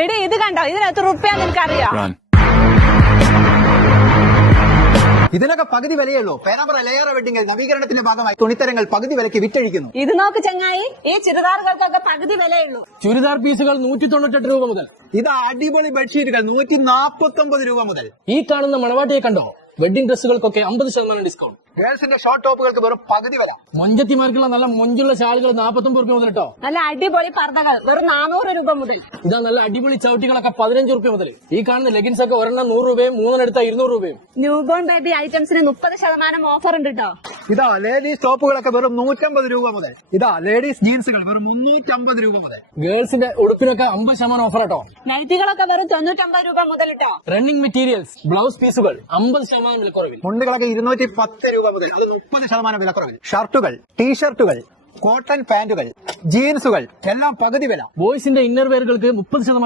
എടി ഇത് കണ്ടോ, ഇതിനകത്ത് റുപ്യാന്ന് എനിക്കറിയാം. ഇതിനൊക്കെ പകുതി വിലയുള്ളൂ. പേരാമ്പ്ര ലെയർ വെഡിങ്ങിൽ നവീകരണത്തിന്റെ ഭാഗമായി തുണിത്തരങ്ങൾ പകുതി വിലയ്ക്ക് വിറ്റഴിക്കുന്നു. ഇത് നോക്ക് ചങ്ങായി, ഈ ചുരിദാറുകൾക്കൊക്കെ പകുതി വിലയുള്ളൂ. ചുരിദാർ പീസുകൾ 198 രൂപ മുതൽ. ഇത് അടിപൊളി ബെഡ്ഷീറ്റുകൾ 149 രൂപ മുതൽ. ഈ കാണുന്ന മണവാട്ടിയെ കണ്ടോ, വെഡിംഗ് ഡ്രസ്സുകൾക്കൊക്കെ 50% ഡിസ്കൗണ്ട്. ഗേൾസിന്റെ ഷോർട്ട് ടോപ്പുകൾക്ക് വെറും പകുതി വില. മൊഞ്ചത്തിമാർക്കുള്ള നല്ല മൊഞ്ചുള്ള ഷാളുകൾ 49 രൂപ മുതൽ കേട്ടോ. നല്ല അടിപൊളി പർദ്ദകൾ വെറും 400 രൂപ മുതൽ. ഇതാ നല്ല അടിപൊളി ചവിട്ടികളൊക്കെ 15 രൂപ മുതൽ. ഈ കാണുന്ന ലെഗിൻസ് ഒക്കെ ഒരെണ്ണം 100 രൂപയും 3 എടുത്താൽ 200 രൂപയും. ന്യൂ ബോൺ ബേബി ഐറ്റംസിന് 30% ഓഫർ ഉണ്ട് കേട്ടോ. ഇതാ ലേഡീസ് ടോപ്പുകളൊക്കെ വെറും 150 രൂപ മുതൽ. ഇതാ ലേഡീസ് ജീൻസുകൾ വെറും 350 രൂപ മുതൽ. ഗേൾസിന്റെ ഉടുപ്പിനൊക്കെ 50% ഓഫർ കേട്ടോ. നൈറ്റികളൊക്കെ വെറും 95 രൂപ മുതൽ കേട്ടോ. റണ്ണിംഗ് മെറ്റീരിയൽസ് ബ്ലൗസ് പീസുകൾ 50% വിലക്കുറവിൽ. മുണ്ടുകളൊക്കെ 210 രൂപ മുതൽ, അത് 30% വിലക്കുറവിൽ. ഷർട്ടുകൾ, ടീഷർട്ടുകൾ, കോട്ടൺ പാന്റുകൾ, ജീൻസുകൾ എല്ലാം പകുതി വില. ബോയ്സിന്റെ ഇന്നർ വെയറുകൾക്ക് 30%